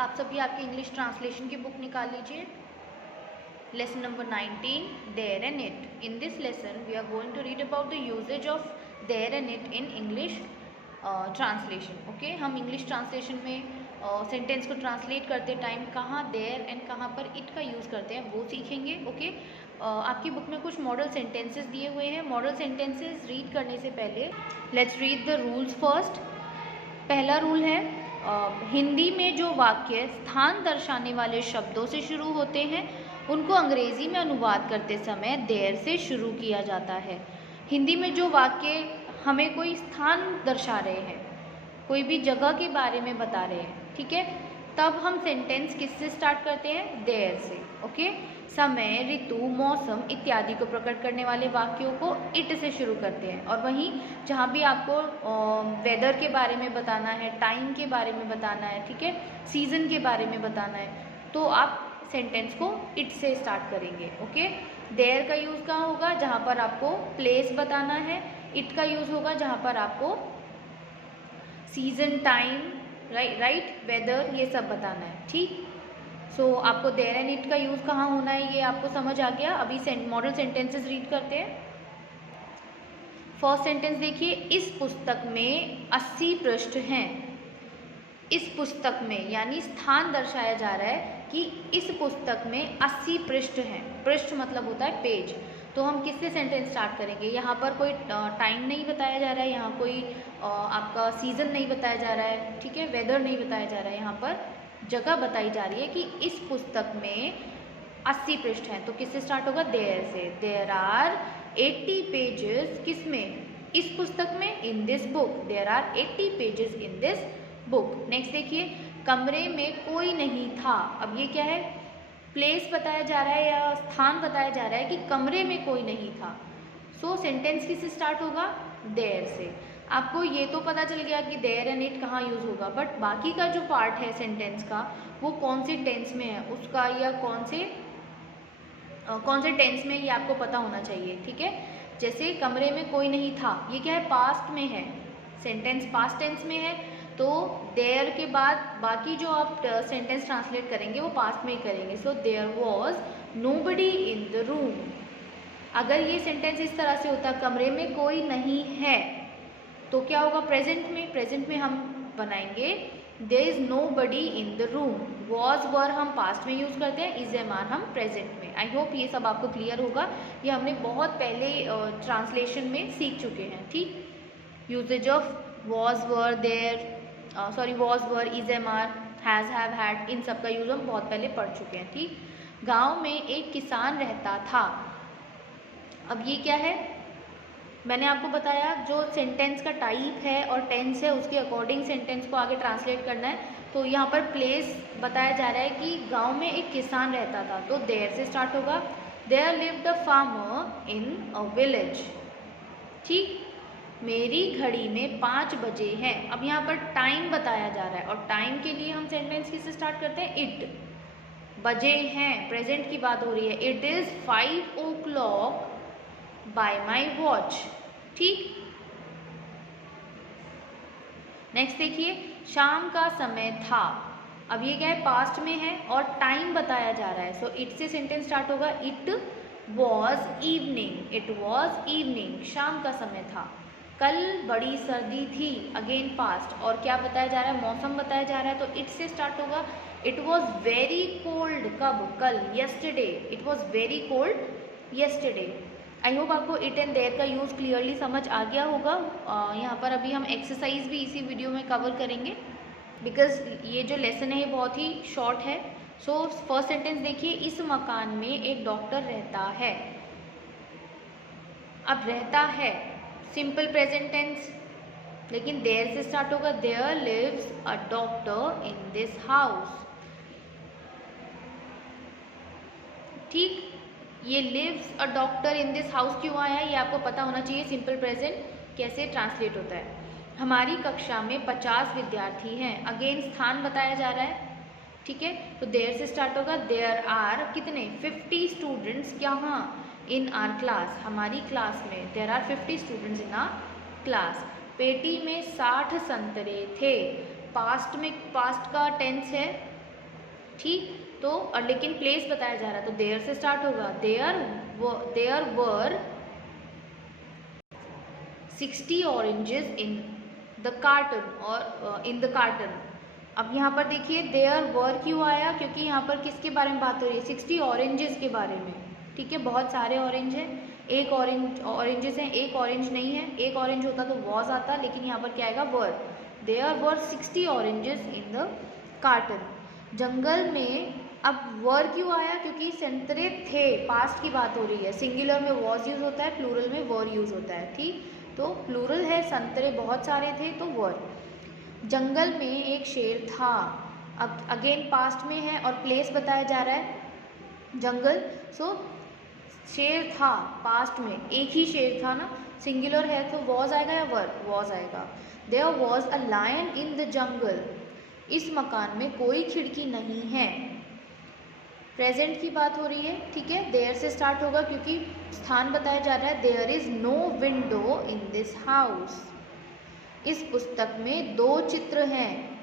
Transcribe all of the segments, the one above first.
आप सभी आपकी इंग्लिश ट्रांसलेशन की बुक निकाल लीजिए। Lesson number 19, there and it. In this lesson we are going to read about the usages of there and it in English translation. Okay, हम English translation में sentence को translate करते time कहाँ there and कहाँ पर it का use करते हैं वो सीखेंगे। ओके, आपकी बुक में कुछ मॉडल सेंटेंसेस दिए हुए हैं। मॉडल सेंटेंसेस रीड करने से पहले let's read the rules first. पहला रूल है, हिंदी में जो वाक्य स्थान दर्शाने वाले शब्दों से शुरू होते हैं उनको अंग्रेजी में अनुवाद करते समय देयर से शुरू किया जाता है। हिंदी में जो वाक्य हमें कोई स्थान दर्शा रहे हैं, कोई भी जगह के बारे में बता रहे हैं, ठीक है, तब हम सेंटेंस किससे स्टार्ट करते हैं? देयर से। ओके, समय, ऋतु, मौसम इत्यादि को प्रकट करने वाले वाक्यों को इट से शुरू करते हैं। और वहीं जहाँ भी आपको वेदर के बारे में बताना है, टाइम के बारे में बताना है, ठीक है, सीजन के बारे में बताना है, तो आप सेंटेंस को इट से स्टार्ट करेंगे। ओके, देयर का यूज़ कहाँ होगा? जहाँ पर आपको प्लेस बताना है। इट का यूज़ होगा जहाँ पर आपको सीजन, टाइम, राइट, वेदर, ये सब बताना है। ठीक, सो आपको देयर एंड इट का यूज़ कहाँ होना है ये आपको समझ आ गया। अभी मॉडल सेंटेंसेस रीड करते हैं। फर्स्ट सेंटेंस देखिए, इस पुस्तक में 80 पृष्ठ हैं। इस पुस्तक में यानी स्थान दर्शाया जा रहा है कि इस पुस्तक में 80 पृष्ठ हैं। पृष्ठ मतलब होता है पेज। तो हम किससे सेंटेंस स्टार्ट करेंगे? यहाँ पर कोई टाइम नहीं बताया जा रहा है, यहाँ कोई आपका सीजन नहीं बताया जा रहा है, ठीक है, वेदर नहीं बताया जा रहा है, यहाँ पर जगह बताई जा रही है कि इस पुस्तक में 80 पृष्ठ हैं। तो किससे स्टार्ट होगा? देयर से। There are 80 pages. किसमें? इस पुस्तक में, in this book. There are 80 pages in this book. Next देखिए, कमरे में कोई नहीं था। अब ये क्या है? प्लेस बताया जा रहा है या स्थान बताया जा रहा है कि कमरे में कोई नहीं था। सो सेंटेंस किससे स्टार्ट होगा? देयर से। आपको ये तो पता चल गया कि देयर एंड इट कहाँ यूज़ होगा, बट बाकी का जो पार्ट है सेंटेंस का वो कौन से टेंस में है उसका, या कौन से टेंस में, ये आपको पता होना चाहिए। ठीक है, जैसे कमरे में कोई नहीं था, ये क्या है? पास्ट में है, सेंटेंस पास्ट टेंस में है, तो देयर के बाद बाकी जो आप सेंटेंस ट्रांसलेट करेंगे वो पास्ट में ही करेंगे। So there was nobody in the room. अगर ये सेंटेंस इस तरह से होता, कमरे में कोई नहीं है, तो क्या होगा? प्रेजेंट में। प्रेजेंट में हम बनाएंगे there is nobody in the room. Was, were हम पास्ट में यूज़ करते हैं, इज, एम, आर हम प्रेजेंट में। आई होप ये सब आपको क्लियर होगा। ये हमने बहुत पहले ट्रांसलेशन में सीख चुके हैं। ठीक, usages of was, were, there, was, were, is, am, are, has, have, had, इन सब का यूज़ हम बहुत पहले पढ़ चुके हैं। ठीक, गांव में एक किसान रहता था। अब ये क्या है? मैंने आपको बताया जो सेंटेंस का टाइप है और टेंस है उसके अकॉर्डिंग सेंटेंस को आगे ट्रांसलेट करना है। तो यहाँ पर प्लेस बताया जा रहा है कि गांव में एक किसान रहता था, तो देयर से स्टार्ट होगा। There lived a farmer in a village. ठीक, मेरी घड़ी में 5 बजे हैं। अब यहाँ पर टाइम बताया जा रहा है और टाइम के लिए हम सेंटेंस किससे स्टार्ट करते हैं? इट। बजे हैं, प्रेजेंट की बात हो रही है। It is 5 o'clock bye my watch. ठीक, नेक्स्ट देखिए, शाम का समय था। अब ये क्या है? पास्ट में है और टाइम बताया जा रहा है। सो इट से सेंटेंस स्टार्ट होगा। It was evening. It was evening, शाम का समय था। कल बड़ी सर्दी थी, अगेन पास्ट, और क्या बताया जा रहा है? मौसम बताया जा रहा है, तो इट से स्टार्ट होगा। It was very cold. कब? कल, yesterday. It was very cold yesterday. I hope आपको इट एंड देयर का यूज़ क्लियरली समझ आ गया होगा। यहाँ पर अभी हम एक्सरसाइज भी इसी वीडियो में कवर करेंगे, बिकॉज ये जो लेसन है ये बहुत ही शॉर्ट है। सो फर्स्ट सेंटेंस देखिए, इस मकान में एक डॉक्टर रहता है। अब रहता है सिंपल प्रेजेंट टेंस, लेकिन देयर से स्टार्ट होगा। There lives a doctor in this house. ठीक, ये lives a doctor in this house क्यों आया ये आपको पता होना चाहिए। सिंपल प्रेजेंट कैसे ट्रांसलेट होता है। हमारी कक्षा में 50 विद्यार्थी हैं। अगेन स्थान बताया जा रहा है। ठीक है, तो देयर से स्टार्ट होगा। देयर आर कितने? 50 स्टूडेंट्स। यहाँ इन आर क्लास, हमारी क्लास में। There are 50 students in our class. पेटी में 60 संतरे थे। पास्ट में, पास्ट का टेंस है ठीक, तो और लेकिन प्लेस बताया जा रहा है तो देयर से स्टार्ट होगा। There were 60 oranges in the carton और इन द कार्टन। अब यहाँ पर देखिए देयर वर क्यों आया, क्योंकि यहाँ पर किसके बारे में बात हो रही है, 60 ऑरेंजेस के बारे में। ठीक है, बहुत सारे ऑरेंज हैं, एक ऑरेंजेस हैं, एक ऑरेंज नहीं है। एक ऑरेंज होता तो वॉज आता, लेकिन यहाँ पर क्या आएगा were. There were 60 oranges in the carton. जंगल में अब वर क्यों आया, क्योंकि संतरे थे, पास्ट की बात हो रही है। सिंगुलर में वॉज यूज होता है, प्लूरल में वर यूज होता है। ठीक, तो प्लूरल है, संतरे बहुत सारे थे तो वर। जंगल में एक शेर था। अब अगेन पास्ट में है और प्लेस बताया जा रहा है जंगल। सो शेर था, पास्ट में एक ही शेर था ना, सिंगुलर है तो वॉज आएगा या वर, वॉज आएगा। There was a lion in the jungle. इस मकान में कोई खिड़की नहीं है। प्रेजेंट की बात हो रही है। ठीक है, देयर से स्टार्ट होगा क्योंकि स्थान बताया जा रहा है। There is no window in this house. इस पुस्तक में 2 चित्र हैं।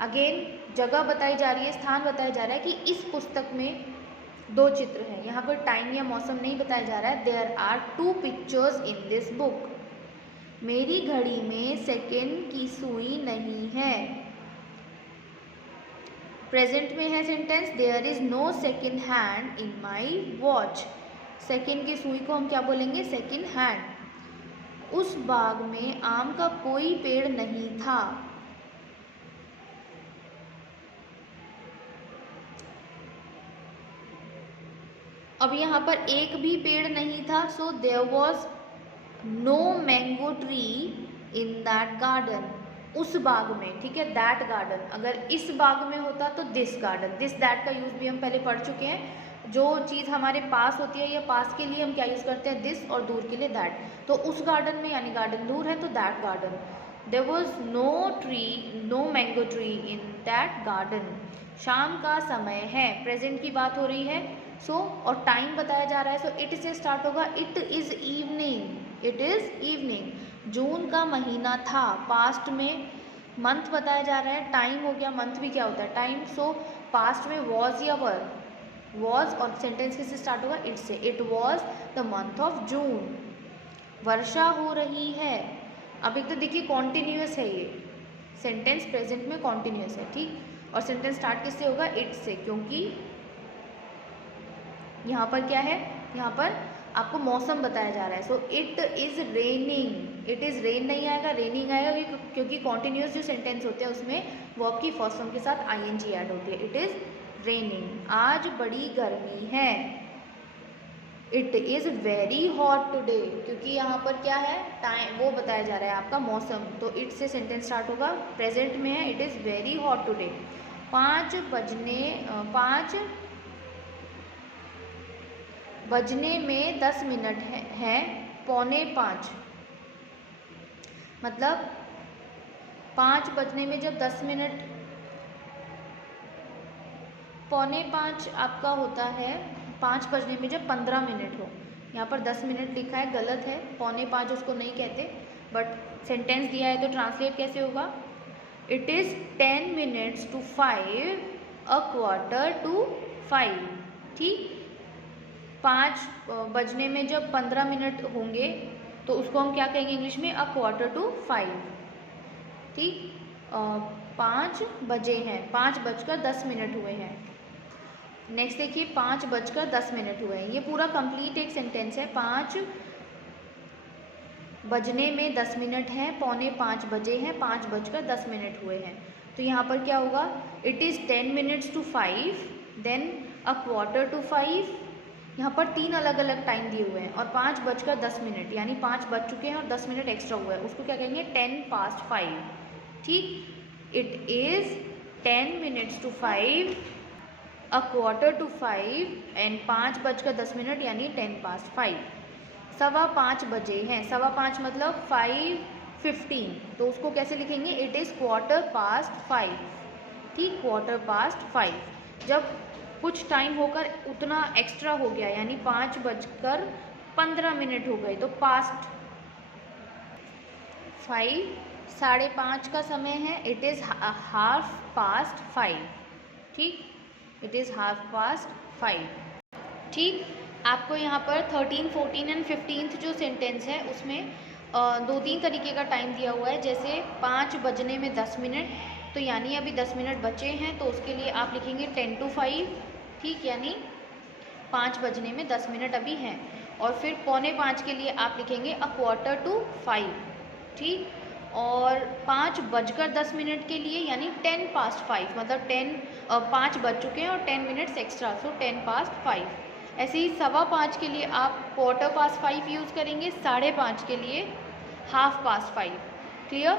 अगेन जगह बताई जा रही है, स्थान बताया जा रहा है कि इस पुस्तक में 2 चित्र हैं। यहाँ पर टाइम या मौसम नहीं बताया जा रहा है। There are 2 pictures in this book. मेरी घड़ी में सेकेंड की सुई नहीं है। प्रेजेंट में है sentence, there is no second hand in my watch. Second की सुई को हम क्या बोलेंगे, सेकेंड हैंड। उस बाग में आम का कोई पेड़ नहीं था। अब यहाँ पर एक भी पेड़ नहीं था। So there was no mango tree in that garden. उस बाग में, ठीक है, दैट गार्डन। अगर इस बाग में होता तो दिस गार्डन। दिस दैट का यूज भी हम पहले पढ़ चुके हैं। जो चीज़ हमारे पास होती है या पास के लिए हम क्या यूज़ करते हैं, दिस, और दूर के लिए दैट। तो उस गार्डन में, यानी गार्डन दूर है तो that garden. There was no mango tree in that garden. शाम का समय है, प्रेजेंट की बात हो रही है। सो और टाइम बताया जा रहा है। सो इट से स्टार्ट होगा। It is evening. It is evening. जून का महीना था, पास्ट में। मंथ बताया जा रहा है, टाइम हो गया, मंथ भी क्या होता है, टाइम। सो पास्ट में वॉज या वर, वॉज, और सेंटेंस किससे स्टार्ट होगा, इट से। It was the month of June. वर्षा हो रही है। अब एक तो देखिए कॉन्टिन्यूस है ये सेंटेंस, प्रेजेंट में कॉन्टिन्यूस है। ठीक, और सेंटेंस स्टार्ट किससे होगा, इट से, क्योंकि यहाँ पर क्या है, यहाँ पर आपको मौसम बताया जा रहा है। So it is raining. It is rain नहीं आएगा, रेनिंग आएगा, क्योंकि कॉन्टिन्यूस जो सेंटेंस होते हैं उसमें वर्ब की फर्स्ट फॉर्म के साथ आईएनजी ऐड होती है। It is raining. आज बड़ी गर्मी है। It is very hot today, क्योंकि यहाँ पर क्या है, टाइम वो बताया जा रहा है आपका मौसम। तो इट से सेंटेंस स्टार्ट होगा, प्रेजेंट में है। It is very hot today. 5 बजने में 10 मिनट है। 4:45, मतलब 5 बजने में जब 10 मिनट, 4:45 आपका होता है 5 बजने में जब 15 मिनट हो। यहाँ पर 10 मिनट लिखा है, गलत है। 4:45 उसको नहीं कहते, बट सेंटेंस दिया है तो ट्रांसलेट कैसे होगा। It is 10 minutes to 5, a quarter to 5। ठीक, 5 बजने में जब 15 मिनट होंगे तो उसको हम क्या कहेंगे इंग्लिश में, अ क्वार्टर टू 5। ठीक, 5 बजे हैं, 5:10 हुए हैं। नेक्स्ट देखिए, 5:10 हुए हैं। ये पूरा कंप्लीट एक सेंटेंस है। 5 बजने में 10 मिनट हैं, 4:45 बजे हैं, 5:10 हुए हैं। तो यहाँ पर क्या होगा, it is 10 minutes to 5, then a quarter to 5। यहाँ पर 3 अलग अलग टाइम दिए हुए हैं, और 5:10, यानी 5 बज चुके हैं और 10 मिनट एक्स्ट्रा हुआ है, उसको क्या कहेंगे, 10 past 5। ठीक, it is 10 minutes to 5, a quarter to 5, and 5:10 यानी 10 past 5। 5:15 बजे हैं। 5:15 मतलब 5:15, तो उसको कैसे लिखेंगे, इट इज़ क्वार्टर पास्ट 5। ठीक, क्वार्टर पास्ट 5। जब कुछ टाइम होकर उतना एक्स्ट्रा हो गया, यानी 5:15 हो गए, तो पास्ट 5, 5:30 का समय है। It is 5:30। ठीक, इट इज़ 5:30. ठीक, आपको यहाँ पर 13, 14 एंड 15th जो सेंटेंस है उसमें 2-3 तरीके का टाइम दिया हुआ है. जैसे 5 बजने में 10 मिनट, तो यानी अभी 10 मिनट बचे हैं, तो उसके लिए आप लिखेंगे 10 to 5. ठीक, यानी 5 बजने में 10 मिनट अभी हैं. और फिर 4:45 के लिए आप लिखेंगे 4:45. ठीक, और 5 बजकर 10 मिनट के लिए यानी 5:10, मतलब 5 बज चुके हैं और 10 मिनट्स एक्स्ट्रा, सो 5:10. ऐसे ही 5:15 के लिए आप 4:15 यूज़ करेंगे, 5:30 के लिए 5:30. क्लियर?